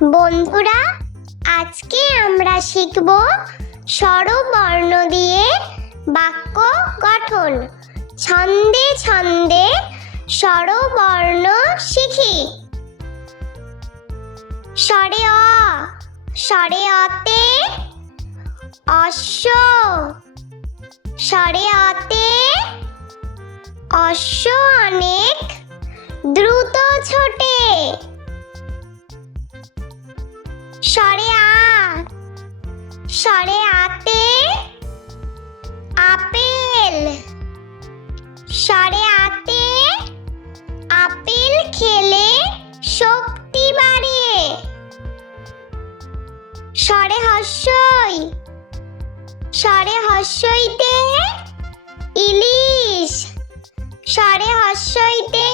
বন্ধুরা, আজকে আমরা শিখব স্বরবর্ণ দিয়ে বাক্য গঠন। ছন্দে ছন্দে স্বরবর্ণ শিখি। স্বরে অ, স্বরে অতে অশ্ব, স্বরে অতে অশ্ব অনেক দ্রুত ছোটে। স্বরে আ, স্বরে আতে আপেল, স্বরে আতে আপেল খেলে শক্তি বাড়ে। স্বরে হর্ষই, স্বরে হর্ষইতে ইলিশ, স্বরে হর্ষইতে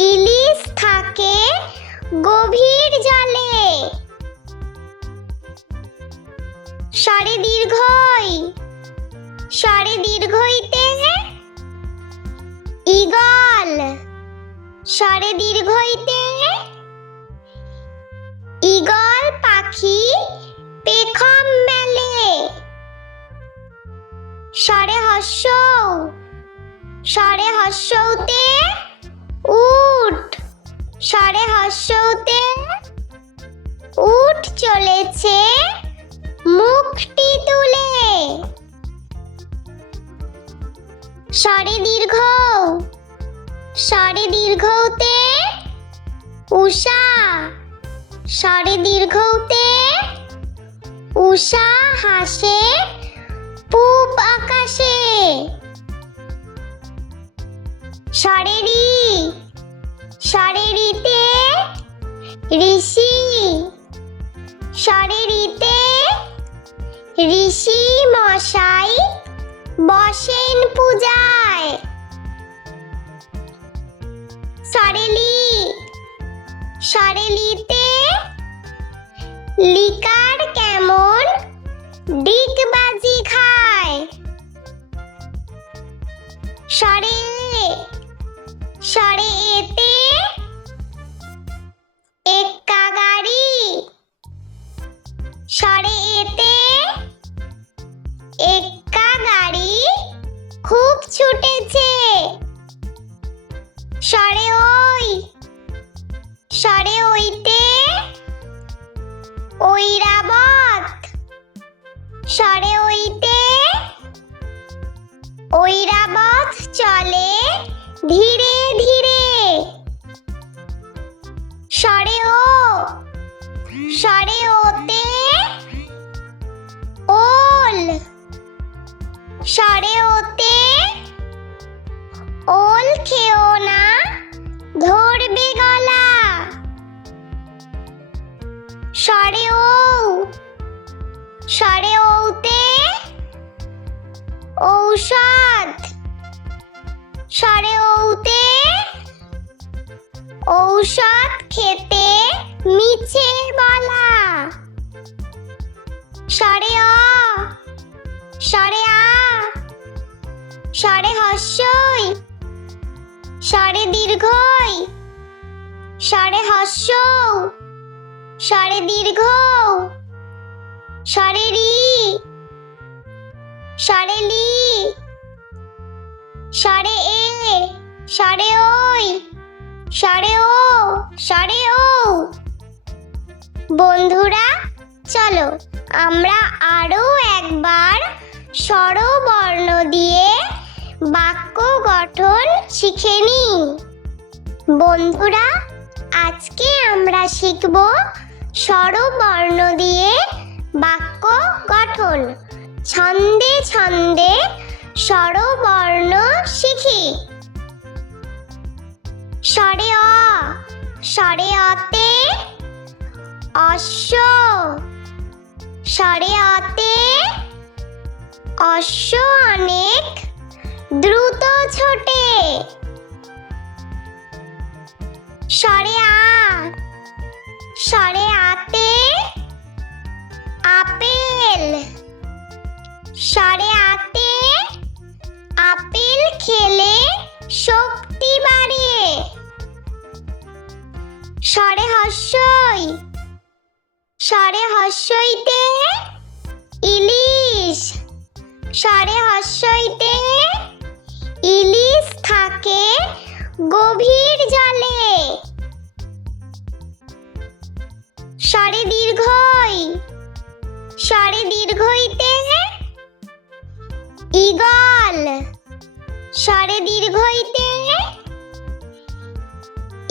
ইলিশ থাকে গভীর জলে। স্বরে দীর্ঘই, স্বরে দীর্ঘইতে ঈগল, স্বরে দীর্ঘইতে ঈগল পাখি পেখম মেলে। স্বরে হর্ষৌ, স্বরে হর্ষৌতে উট, স্বরে হর্ষৌতে উট চলেছে মুখটি তুলে। স্বরে দীর্ঘ, স্বরে দীর্ঘতে উষা, স্বরে দীর্ঘতে উষা হাসে পূব আকাশে। স্বরে রি, স্বরে রিতে ঋষি, স্বরে রিতে ঋষি মশাই বসেন পূজায়। স্বরে লি, স্বরে লিতে লিকার কেমন ডিগবাজি খায়। স্বরে এ, স্বরে এতে এক্কা গাড়ি, স্বরে এতে এক্কা গাড়ি খুব ছুটেছে। স্বরে ওই, স্বরে ওইতে ঐরাবত, স্বরে ওইতে ঐরাবত চলে ধীরে ধীরে। স্বরে ও, স্বরে ওতে ওল, স্বরে ওতে ওল খেও না ধরবে গলা। স্বরে ও, স্বরে ওতে ঔষধ, স্বরে ওতে ঔষধ খেতে মিছে বলা। স্বরে অ, স্বরে আ, স্বরে হর্ষই, স্বরে দীর্ঘই, স্বরে হর্ষৌ, স্বরে দীর্ঘ, স্বরে রি, স্বরে লি, স্বরে এ, স্বরে ওই, স্বরে ও, স্বরে ও। বন্ধুরা, চলো আমরা আরো একবার স্বরবর্ণ দিয়ে বাক্য গঠন শিখে নিই। বন্ধুরা, আজকে আমরা শিখব স্বরবর্ণ দিয়ে বাক্য গঠন। ছন্দে ছন্দে স্বরবর্ণ শিখি। স্বরে অ, স্বরে অতে অশ্ব, স্বরে অতে অশ্ব অনেক দ্রুত ছোটে। স্বরে আ, স্বরে আতে আপেল, স্বরে আতে আপেল খেলে শক্তি বাড়ে। স্বরে হর্ষই, স্বরে হস্যইতে ইলিশ স্বরে হস্যইতে ইলিশ থাকে গভীর জলে স্বরে দীর্ঘই স্বরে দীর্ঘইতে ঈগল স্বরে দীর্ঘইতে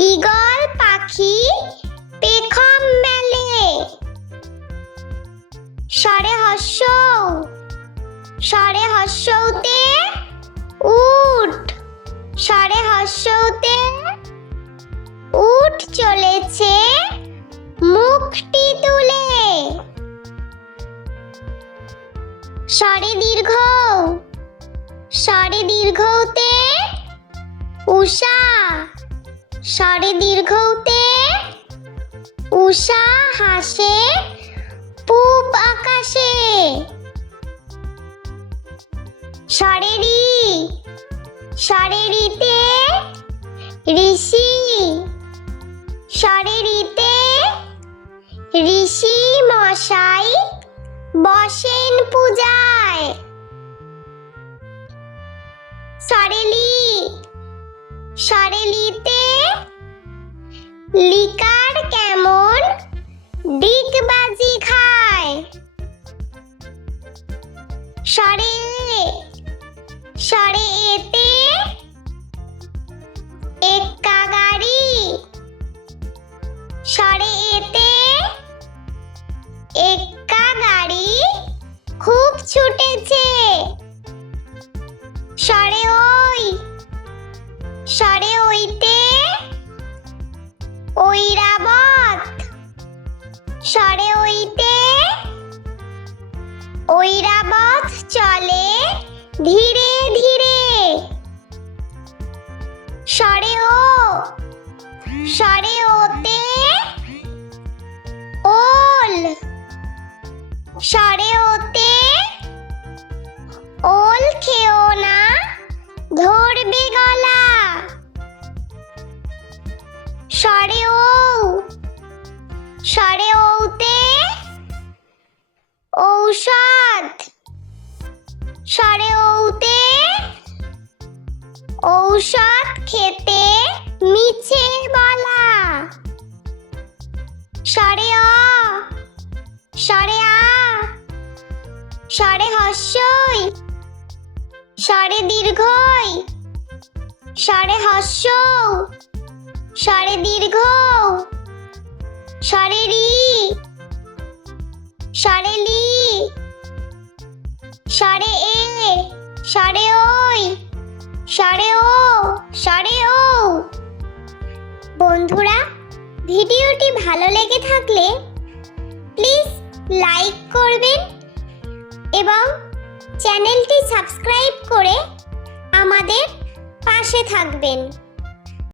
ঈগল পাখি পেখম মেলে স্বরে হস্য স্বরে হস্যতে উট স্বরে হস্যতে উট চলেছে মুখটি তুলে স্বরে দীর্ঘ স্বরে দীর্ঘতে উষা স্বরে দীর্ঘতে উষা হাসে পূব আকাশে স্বরে রি স্বরে রিতে ঋষি স্বরে রিতে ঋষি মশাই বসেন পূজায় স্বরে লি স্বরে লিতে লিকার কেমন ডিগবাজি খায় স্বরে এ স্বরে এতে এক্কা গাড়ি স্বরে এতে এক্কা গাড়ি খুব ছুটেছে স্বরে ওই স্বরে ওইতে ঐরাবত স্বরে ওইতে ঐরাবত চলে ধীরে ধীরে স্বরে ও স্বরে ওতে ওল স্বরে ওতে ওল খেও না ধরবে গলা স্বরে ও স্বরে ওতে ঔষধ স্বরে ওতে ঔষধ খেতে মিছে বলা স্বরে অ স্বরে আ স্বরে হস্যই স্বরে দীর্ঘই স্বরে হস্য স্বরে দীর্ঘ স্বরে রি স্বরে লি স্বরে এ স্বরে ওই স্বরে ও স্বরে ও বন্ধুরা, ভিডিওটি ভালো লেগে থাকলে প্লিজ লাইক করবেন এবং চ্যানেলটি সাবস্ক্রাইব করে আমাদের পাশে থাকবেন।